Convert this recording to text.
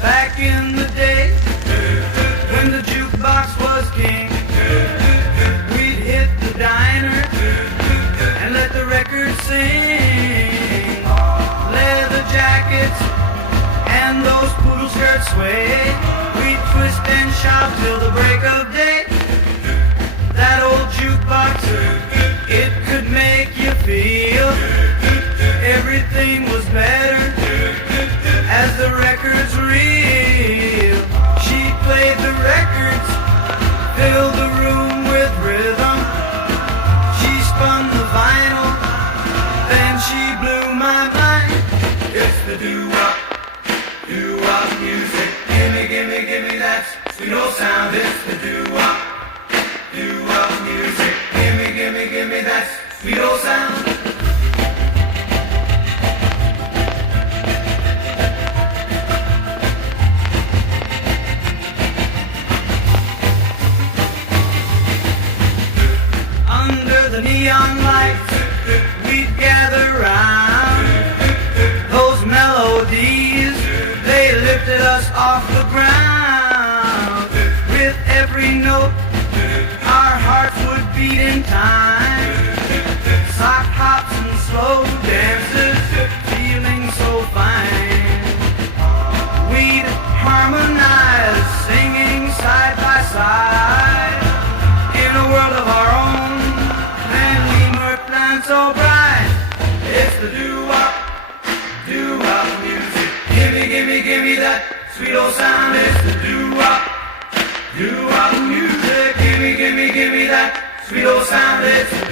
Back in the day, when the jukebox was king, we'd hit the diner and let the record sing. Leather jackets and those poodle skirts sway. We'd twist and shout till the break of day. That old jukebox, it could make you feel everything was better as the records reel. She played the records, filled the room with rhythm. She spun the vinyl, then she blew my mind. It's the doo-wop, doo-wop music. Gimme, gimme, gimme that sweet old sound. It's the doo-wop, doo-wop music. Gimme, gimme, gimme that sweet old sound. Under the neon lights, we'd gather round. Those melodies, they lifted us off the ground. With every note, our hearts would beat in time. Sock hops and slow dances, feeling so fine. We'd harmonize, singing side by side, in a world of our own, and we were playing so bright. It's the doo-wop, doo-wop music. Gimme, gimme, gimme that sweet old sound. It's the doo-wop, doo-wop music. Gimme, gimme, gimme that sweet old sound. It's